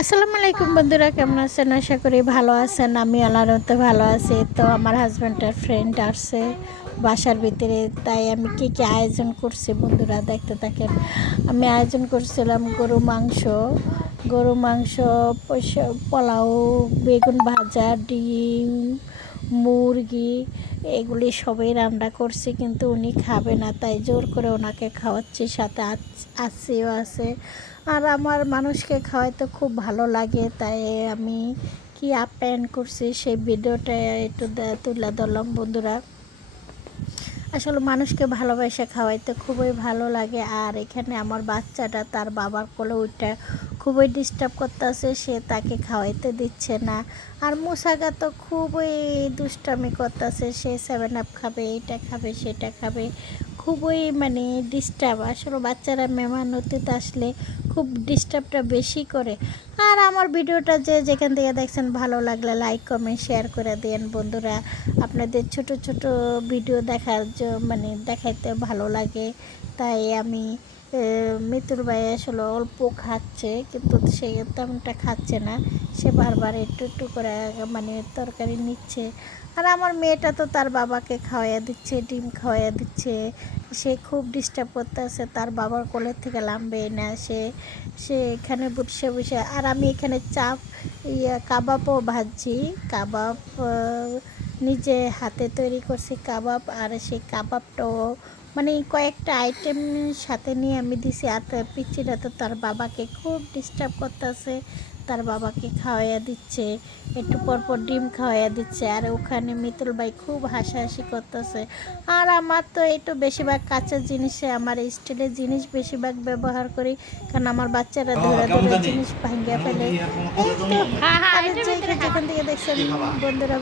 আসসালামু আলাইকুম বন্ধুরা, কেমন আছেন? আশা করি ভালো আছেন। আমি আল্লাহর রহমতে ভালো আছি। তো আমার হাজব্যান্ডের ফ্রেন্ড আসছে বাসার ভিতরে, তাই আমি কী আয়োজন করছি বন্ধুরা দেখতে থাকেন। আমি আয়োজন করছিলাম গরু মাংস, পোলাও, বেগুন ভাজা, ডিম, মুরগি, এগুলি সবই রান্না করছি, কিন্তু উনি খাবে না, তাই জোর করে ওনাকে খাওয়াচ্ছি, সাথে আসিও আছে। আর আমার মানুষকে খাওয়াইতে খুব ভালো লাগে, তাই আমি কি আপ্যায়ন করছি সেই ভিডিওটা একটু তুলে ধরলাম বন্ধুরা। আসলে মানুষকে ভালোবাসা খাওয়াইতে খুবই ভালো লাগে। আর এখানে আমার বাচ্চাটা তার বাবার কোলে ওইটা খুবই ডিস্টার্ব করতেছে, সে তাকে খাওয়াইতে দিচ্ছে না। আর মুসাগা তো খুবই দুষ্টামি করতেছে, সে 7 আপ খাবে, এটা খাবে, সেটা খাবে, খুবই মানে ডিস্টার্ব। আসলে বাচ্চারা মেহমান অতিথি আসলে খুব ডিস্টার্বটা বেশি করে। আর আমার ভিডিওটা যে যেখান থেকে দেখছেন ভালো লাগলে লাইক কমেন্ট শেয়ার করে দেন বন্ধুরা। আপনাদের ছোট ছোট ভিডিও দেখার মানে দেখাইতে ভালো লাগে, তাই আমি মিতুর ভাই আসলে অল্প খাচ্ছে, কিন্তু সে তেমনটা খাচ্ছে না, সে বারবার একটু একটু করে মানে তরকারি নিচ্ছে। আর আমার মেয়েটা তো তার বাবাকে খাওয়াইয়া দিচ্ছে, ডিম খাওয়াইয়া দিচ্ছে, সে খুব ডিস্টার্ব করতেছে, তার বাবার কোলের থেকে নামবেই না, সে এখানে বসে বসে। আর আমি এখানে কাবাবও ভাজছি, কাবাব নিজে হাতে তৈরি করছি কাবাব। আর সেই কাবাবটাও মানে কয়েকটা আইটেম সাথে নিয়ে আমি দিছি। আর পিচ্চিটা তো তার বাবাকে খুব ডিস্টার্ব করতেছে, তার বাবাকে খাওয়াইয়া দিচ্ছে, একটু পরপর ডিম খাওয়াইয়া দিচ্ছে। আর ওখানে মিতুল ভাই খুব হাসাহাসি করতেছে। আর আমার তো একটু বেশিরভাগ কাঁচা জিনিসে, আমার স্টিলের জিনিস বেশিরভাগ ব্যবহার করি, কারণ আমার বাচ্চারা ধরে ধরে জিনিস ভাঙ্গিয়া ফেলে। এই তো হ্যাঁ হ্যাঁ আর এটার ভিতরে যেখান থেকে দেখছেন বন্ধুরা।